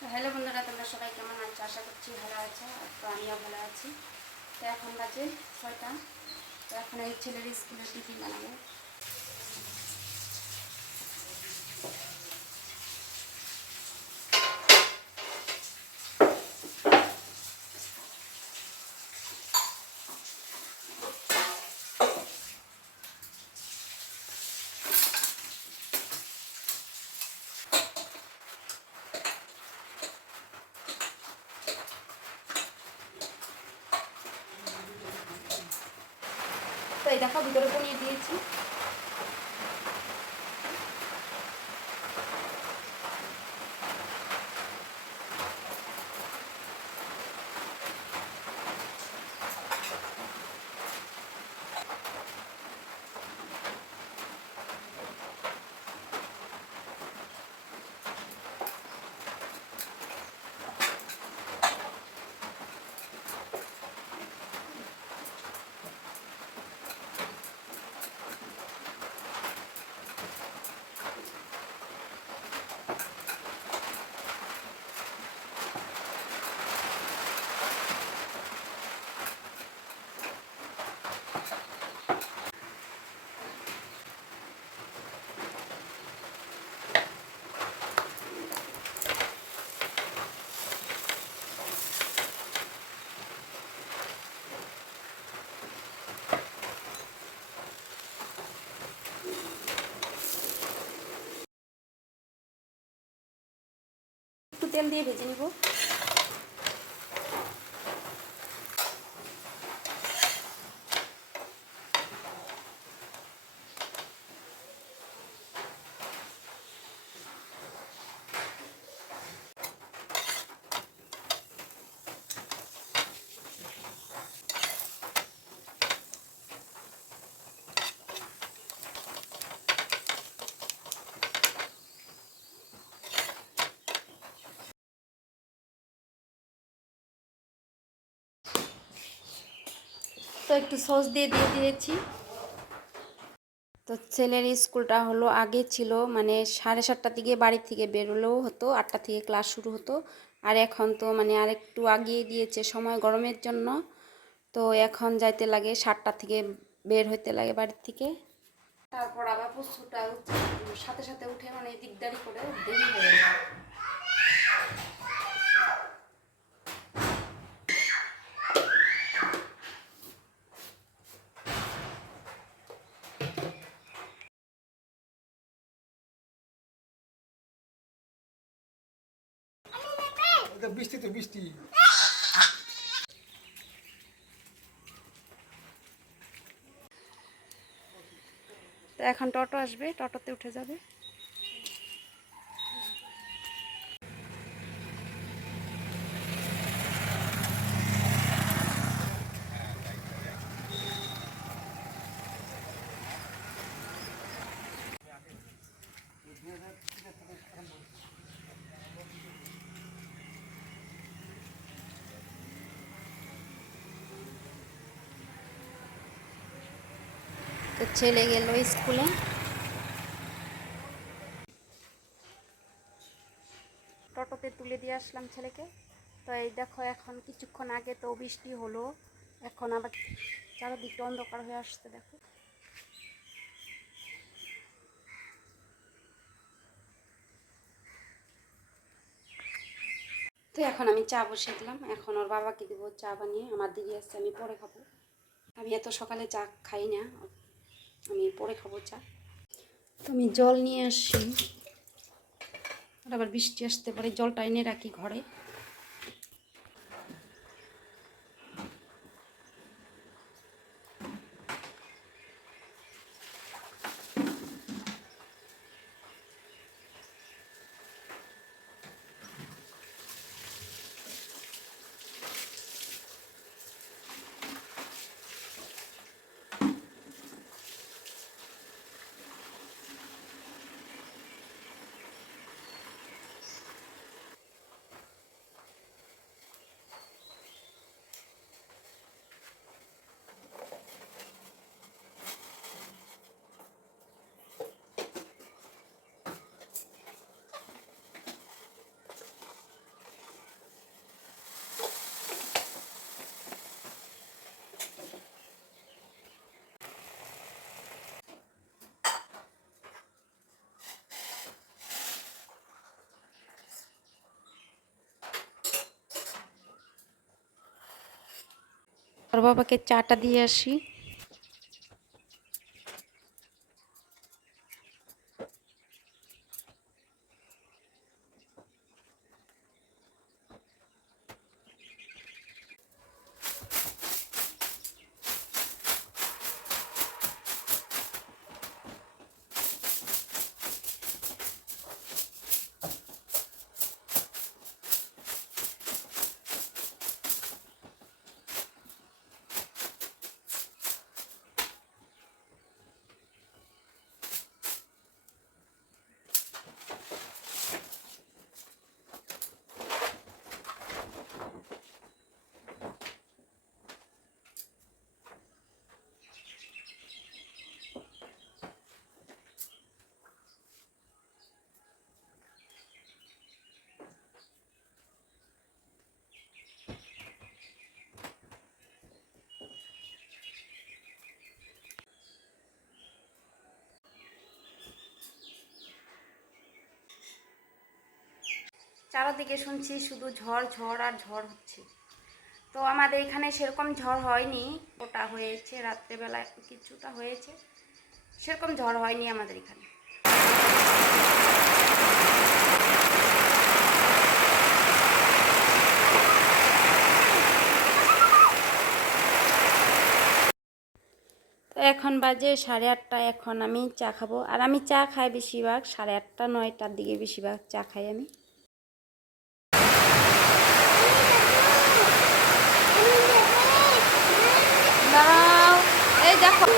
Hello বন্ধুরা, তোমরা সবাই কেমন আছো? আশা করছি ভালো আছো আর তো আমিও ভালো আছি। তো এখন বাজে ছয়টা। তো এখন এই ছেলের স্কুলের টিফিন বানাবো। দেখো ভিতরে পনির দিয়েছি। তেল দিয়ে ভেজে নিব। তো একটু সস দিয়ে দিয়ে দিয়েছি। তো ছেলের স্কুলটা হলো আগে ছিল মানে সাড়ে সাতটার থেকে বাড়ি থেকে বেরোলেও হতো, আটটা থেকে ক্লাস শুরু হতো। আর এখন তো মানে আরেকটু আগিয়ে দিয়েছে সময় গরমের জন্য। তো এখন যাইতে লাগে সাতটা থেকে বের হইতে লাগে বাড়ির থেকে। তারপর আবার পশুটা সাথে সাথে উঠে মানে দিকদারি করে, দেরি হয়ে যায়। বৃষ্টি তো এখন টোটো আসবে টোটোতে উঠে যাবে। তো ছেলে গেল স্কুলে টোটোতে তুলে দিয়ে আসলাম ছেলেকে। তো এই দেখো এখন কিছুক্ষণ আগে তো বৃষ্টি হলো। এখন আবার চারিদিকটা অন্ধকার হয়ে আসছে, দেখো। তো এখন আমি চা বসিয়ে দিলাম। এখন ওর বাবাকে দেবো চা বানিয়ে। আমার দিদি আসছে আমি পরে খাব। আমি এত সকালে চা খাই না। আমি পরে খাব চা। তো আমি জল নিয়ে আসি আবার বৃষ্টি আসতে পারে, জলটা এনে রাখি ঘরে। আর বাবাকে চাটা দিয়ে আসি। চারদিকে শুনছি শুধু ঝড় ঝড় আর ঝড় হচ্ছে। তো আমাদের এখানে সেরকম ঝড় হয়নি, ওটা হয়েছে, রাত্রেবেলা কিছুটা হয়েছে। সেরকম ঝড় হয়নি আমাদের এখানে। এখন বাজে সাড়ে আটটা, এখন আমি চা খাব। আর আমি চা খাই বেশিরভাগ, সাড়ে আটটা, নয়টার দিকে বেশিরভাগ চা খাই আমি দাঁড়াও এই দেখো দাঁড়াও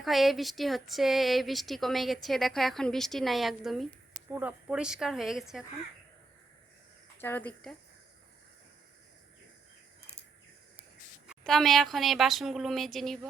দেখো এই বৃষ্টি হচ্ছে, এই বৃষ্টি কমে গেছে। দেখো, এখন বৃষ্টি নাই একদমই। পুরো পরিষ্কার হয়ে গেছে এখন, চারোদিকটা। তো আমি এখন এই বাসনগুলো মেজে নিব।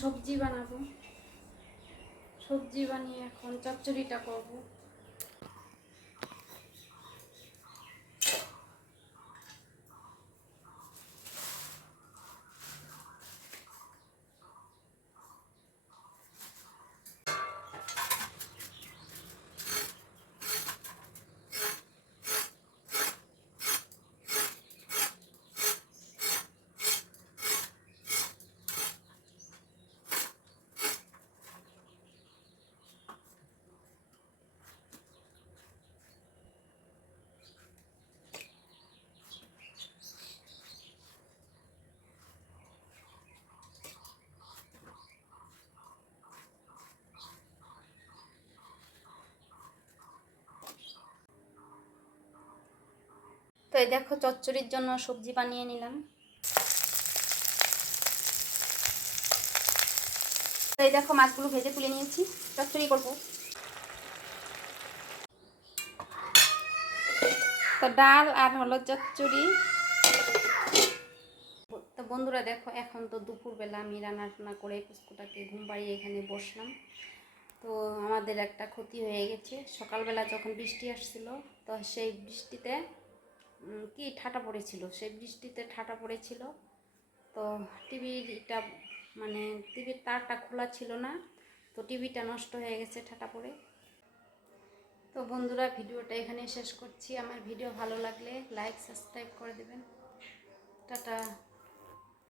সবজি বানাবো। সবজি বানিয়ে এখন চচ্চড়িটা করব। তো এই দেখো চচ্চড়ির জন্য সবজি বানিয়ে নিলাম। তো এই দেখো মাছগুলো ভেজে তুলে নিয়েছি। চচ্চড়ি করব। তো ডাল আর হলো চচ্চড়ি। তো বন্ধুরা দেখো, এখন তো দুপুরবেলা আমি রান্না করে পুষ্কুটাকে ঘুম পাড়িয়ে এখানে বসলাম। তো আমাদের একটা ক্ষতি হয়ে গেছে। সকালবেলা যখন বৃষ্টি আসছিল, তো সেই বৃষ্টিতে কি ঠাটা পড়েছিল? সেই বৃষ্টিতে ঠাটা পড়েছিল। তো টিভিটা মানে টিভির তারটা খোলা ছিল না। তো টিভিটা নষ্ট হয়ে গেছে ঠাটা পড়ে। তো বন্ধুরা, ভিডিওটা এখানে শেষ করছি। আমার ভিডিও ভালো লাগলে লাইক সাবস্ক্রাইব করে দেবেন। টাটা।